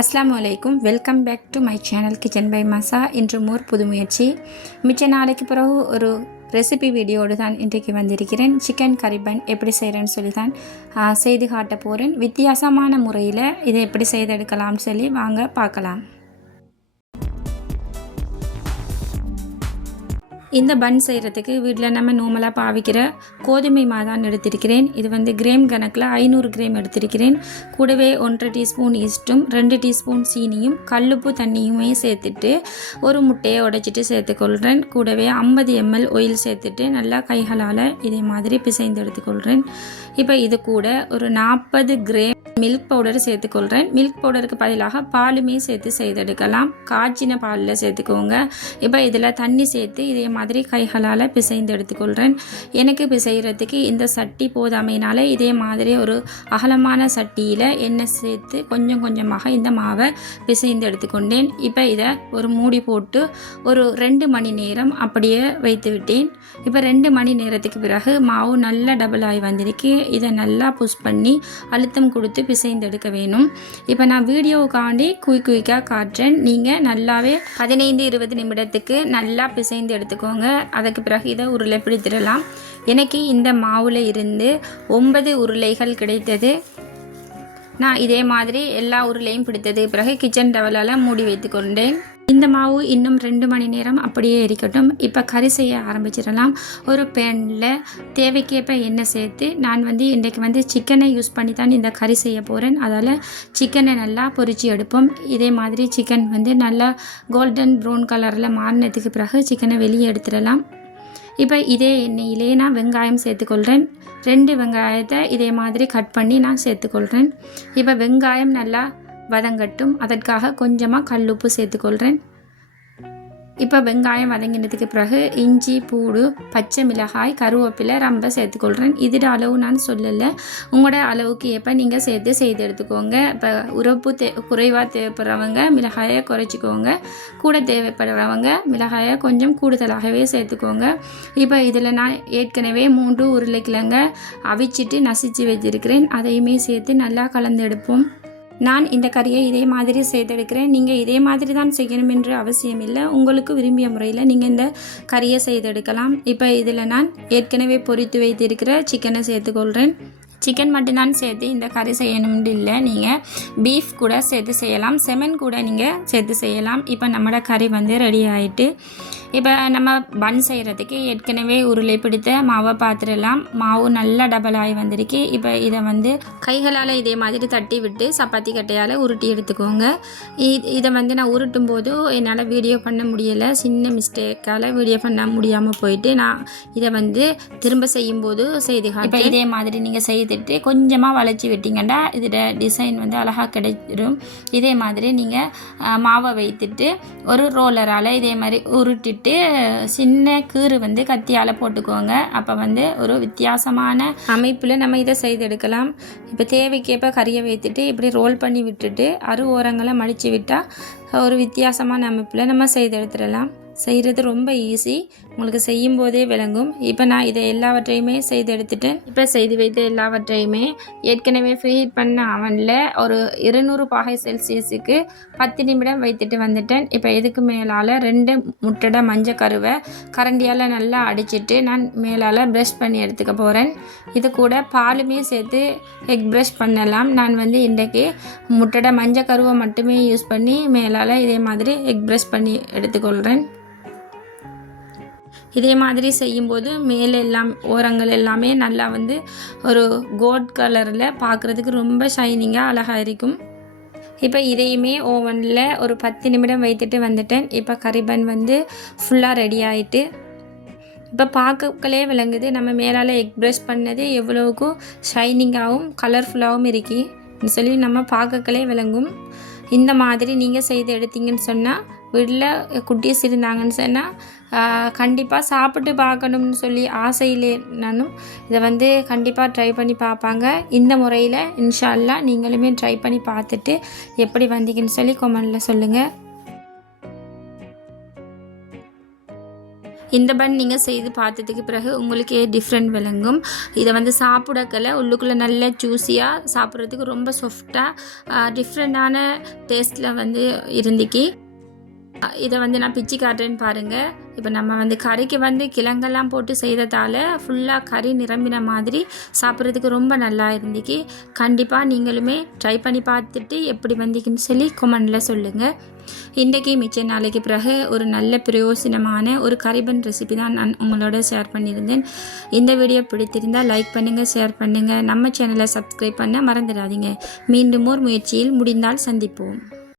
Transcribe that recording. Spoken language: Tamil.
அஸ்ஸலாமு அலைக்கும். Welcome back to my channel kitchen by Maza. இன்று மோர் புது முயற்சி. மிச்ச நாளைக்கு பிறகு ஒரு ரெசிபி வீடியோடு தான் இன்றைக்கு வந்திருக்கிறேன். சிக்கன் கறி பன் எப்படி செய்கிறேன்னு சொல்லி தான் செய்து காட்ட போகிறேன். வித்தியாசமான முறையில் இதை எப்படி செய்தெடுக்கலாம்னு சொல்லி வாங்க பார்க்கலாம். இந்த பன் செய்கிறதுக்கு வீட்டில் நம்ம நார்மலாக பாவிக்கிற கோதுமை மாதான் எடுத்திருக்கிறேன். இது கிராம் கணக்கில் 500 கிராம் எடுத்திருக்கிறேன். கூடவே 1.5 டீஸ்பூன் ஈஸ்ட்டும் 2 டீஸ்பூன் சீனியும் கல்லுப்பு தண்ணியுமே சேர்த்துட்டு ஒரு முட்டையை உடைச்சிட்டு சேர்த்துக்கொள்கிறேன். கூடவே 50 ml ஆயில் சேர்த்துட்டு நல்லா கைகளால் இதே மாதிரி பிசைந்து எடுத்துக்கொள்கிறேன். இப்போ இது கூட ஒரு 40 கிராம் மில்க் பவுடர் சேர்த்துக்கொள்கிறேன். மில்க் பவுடருக்கு பதிலாக பாலுமே சேர்த்து செய்தெடுக்கலாம். காய்ச்சின பாலில் சேர்த்துக்கோங்க. இப்போ இதில் தண்ணி சேர்த்து இதே மாதிரி கைகளால் பிசைந்து எடுத்துக்கொள்கிறேன். எனக்கு பிசைகிறதுக்கு இந்த சட்டி போதாமையினால இதே மாதிரி ஒரு அகலமான சட்டியில் எண்ணெய் சேர்த்து கொஞ்சம் கொஞ்சமாக இந்த மாவை பிசைந்து எடுத்துக்கொண்டேன். இப்போ இதை ஒரு மூடி போட்டு ஒரு 2 மணி நேரம் அப்படியே வைத்து விட்டேன். இப்போ 2 மணி நேரத்துக்கு பிறகு மாவு நல்லா டபுள் ஆகி வந்திருக்கு. இதை நல்லா புஷ் பண்ணி அழுத்தம் கொடுத்து பிசைந்து எடுக்க வேணும். இப்போ நான் வீடியோவுக்காண்டி குயிக்காக காட்டுறேன். நீங்கள் நல்லாவே 15-20 நிமிடத்துக்கு நல்லா பிசைந்து எடுத்துக்கோங்க. அதுக்கு பிறகு இதை உருளை பிடித்திடலாம். எனக்கு இந்த மாவில் இருந்து 9 உருளைகள் கிடைத்தது. நான் இதே மாதிரி எல்லா உருளையும் பிடித்தது பிறகு கிச்சன் டவலால் மூடி வைத்து கொண்டேன். இந்த மாவு இன்னும் 2 மணி நேரம் அப்படியே இருக்கட்டும். இப்போ கறி செய்ய ஆரம்பிச்சிடலாம். ஒரு பேனில் தேவைக்கேற்ப எண்ணெய் சேர்த்து நான் இன்றைக்கு சிக்கனை யூஸ் பண்ணி தான் இந்த கறி செய்ய போகிறேன். அதால் சிக்கனை நல்லா பொரித்து எடுப்போம். இதே மாதிரி சிக்கன் நல்லா கோல்டன் ப்ரௌன் கலரில் மாறினதுக்கு பிறகு சிக்கனை வெளியே எடுத்துடலாம். இப்போ இதே எண்ணெயிலே நான் வெங்காயம் சேர்த்துக்கொள்கிறேன். 2 வெங்காயத்தை இதே மாதிரி கட் பண்ணி நான் சேர்த்துக்கொள்கிறேன். இப்போ வெங்காயம் நல்லா வதங்கட்டும். அதற்காக கொஞ்சமாக கல்லுப்பு சேர்த்துக்கொள்கிறேன். இப்போ வெங்காயம் வதங்கினதுக்கு பிறகு இஞ்சி, பூடு, பச்சை மிளகாய், கருவேப்பிலை ரொம்ப சேர்த்துக்கொள்கிறேன். இதோட அளவு நான் சொல்லலை. உங்களோட அளவுக்கு ஏற்ப நீங்கள் சேர்த்து செய்து எடுத்துக்கோங்க. இப்போ உரப்பு குறைவாக தேவைப்படுறவங்க மிளகாயை குறைச்சிக்கோங்க. கூட தேவைப்படுறவங்க மிளகாயை கொஞ்சம் கூடுதலாகவே சேர்த்துக்கோங்க. இப்போ இதில் நான் ஏற்கனவே 3 உருளைக்கிழங்க அவிச்சிட்டு நசிச்சு வச்சிருக்கிறேன். அதையுமே சேர்த்து நல்லா கலந்து எடுப்போம். நான் இந்த கறியை இதே மாதிரி செய்தெடுக்கிறேன். நீங்கள் இதே மாதிரி தான் செய்யணும் என்று அவசியம் இல்லை. உங்களுக்கு விரும்பிய முறையில் நீங்கள் இந்த கறியை செய்தெடுக்கலாம். இப்போ இதில் நான் ஏற்கனவே பொரித்து வைத்திருக்கிற சிக்கனை சேர்த்துக்கொள்கிறேன். சிக்கன் மட்டும்தான் சேர்த்து இந்த கறி செய்யணும்னு இல்லை, நீங்கள் பீஃப் கூட சேர்த்து செய்யலாம், செமன் கூட நீங்கள் சேர்த்து செய்யலாம். இப்போ நம்மளோட கறி ரெடி ஆகிட்டு இப்போ நம்ம பன் செய்கிறதுக்கு ஏற்கனவே உருளை பிடித்த மாவை பார்த்துடலாம். மாவு நல்லா டபுள் ஆகி வந்திருக்கு. இப்போ இதை கைகளால் இதே மாதிரி தட்டி விட்டு சப்பாத்தி கட்டையால் உருட்டி எடுத்துக்கோங்க. இதை நான் உருட்டும் போது என்னால் வீடியோ பண்ண முடியலை. சின்ன மிஸ்டேக்கால் வீடியோ பண்ண முடியாமல் போயிட்டு நான் இதை திரும்ப செய்யும்போது செய்து இப்போ இதே மாதிரி நீங்கள் செய்துட்டு கொஞ்சமாக வளைச்சி விட்டிங்கன்னா இதோட டிசைன் அழகாக கிடைச்சிடும். இதே மாதிரி நீங்கள் மாவை வைத்துட்டு ஒரு ரோலரால் இதே மாதிரி உருட்டிட்டு சின்ன கீறு கத்தியால் போட்டுக்கோங்க. அப்போ ஒரு வித்தியாசமான அமைப்பில் நம்ம இதை செய்தெடுக்கலாம். இப்போ தேவைக்கேற்ப கறியை வைத்துட்டு இப்படி ரோல் பண்ணி விட்டுட்டு ஓரங்களை மடித்து விட்டால் ஒரு வித்தியாசமான அமைப்பில் நம்ம செய்தெடுத்துடலாம். செய்கிறது ரொம்ப ஈஸி, உங்களுக்கு செய்யும் போதே விளங்கும். இப்போ நான் இதை எல்லாவற்றையுமே செய்து எடுத்துட்டேன். இப்போ செய்து வைத்த எல்லாவற்றையுமே ஏற்கனவே ஃப்ரீஹீட் பண்ண அவனில் ஒரு 200 பாகை செல்சியஸுக்கு 10 நிமிடம் வைத்துட்டு வந்துட்டேன். இப்போ இதுக்கு மேலால் 2 முட்டை மஞ்சள் கருவை கரண்டியால் நல்லா அடிச்சுட்டு நான் மேலால் ப்ரஷ் பண்ணி எடுத்துக்க போகிறேன். இது கூட பாலுமே சேர்த்து எக் ப்ரஷ் பண்ணலாம். நான் இன்றைக்கு முட்டை மஞ்சள் கருவை மட்டுமே யூஸ் பண்ணி மேலால் இதே மாதிரி எக் ப்ரஷ் பண்ணி எடுத்துக்கொள்கிறேன். இதே மாதிரி செய்யும்போது மேலே எல்லாம் ஓரங்கள் எல்லாமே நல்லா ஒரு கோல்ட் கலரில் பார்க்குறதுக்கு ரொம்ப ஷைனிங்காக அழகாக இருக்கும். இப்போ இதையுமே ஓவனில் ஒரு 10 நிமிடம் வைத்துட்டு வந்துட்டேன். இப்போ கறிபன் ஃபுல்லாக ரெடி ஆகிட்டு இப்போ பார்க்கலே விளங்குது. நம்ம மேலால் எக் ப்ரஷ் பண்ணது எவ்வளவுக்கும் ஷைனிங்காகவும் கலர்ஃபுல்லாகவும் இருக்குன்னு சொல்லி நம்ம பார்க்கலே விளங்கும். இந்த மாதிரி நீங்கள் செய்து எடுத்தீங்கன்னு சொன்னால் வீட்டில் குட்டீஸ் இருந்தாங்கன்னு சொன்னால் கண்டிப்பாக சாப்பிட்டு பார்க்கணும்னு சொல்லி ஆசையிலே நானும் இதை கண்டிப்பாக ட்ரை பண்ணி பார்ப்பாங்க. இந்த முறையில் இன்ஷா அல்லாஹ் நீங்களுமே ட்ரை பண்ணி பார்த்துட்டு எப்படி வந்தீங்கன்னு சொல்லி கமெண்டில் சொல்லுங்கள். இந்த பன் நீங்கள் செய்து பார்த்ததுக்கு பிறகு உங்களுக்கே டிஃப்ரெண்ட் விளங்கும். இதை வந்து சாப்பிடக்கல உள்ளுக்குள்ளே நல்ல ஜூஸியாக சாப்பிட்றதுக்கு ரொம்ப சாஃப்டாக டிஃப்ரெண்ட்டான டேஸ்ட்டில் வந்து இருந்துக்கி. இதை வந்து நான் பிச்சு காட்டுறேன்னு பாருங்கள். இப்போ நம்ம வந்து கறிக்கு வந்து கிழங்கெல்லாம் போட்டு செய்கிறதால ஃபுல்லாக கறி நிரம்பின மாதிரி சாப்பிட்றதுக்கு ரொம்ப நல்லா இருந்துச்சு. கண்டிப்பாக நீங்களுமே ட்ரை பண்ணி பார்த்துட்டு எப்படி வந்துக்குன்னு சொல்லி கமெண்டில் சொல்லுங்கள். இன்றைக்கி மிச்ச நாளைக்கு பிறகு ஒரு நல்ல பிரயோசனமான ஒரு கறிபன் ரெசிபி தான் நான் உங்களோட ஷேர் பண்ணியிருந்தேன். இந்த வீடியோ பிடித்திருந்தால் லைக் பண்ணுங்கள், ஷேர் பண்ணுங்கள், நம்ம சேனலை சப்ஸ்கிரைப் பண்ண மறந்துடாதீங்க. மீண்டும் ஒரு முயற்சியில் முடிந்தால் சந்திப்போம்.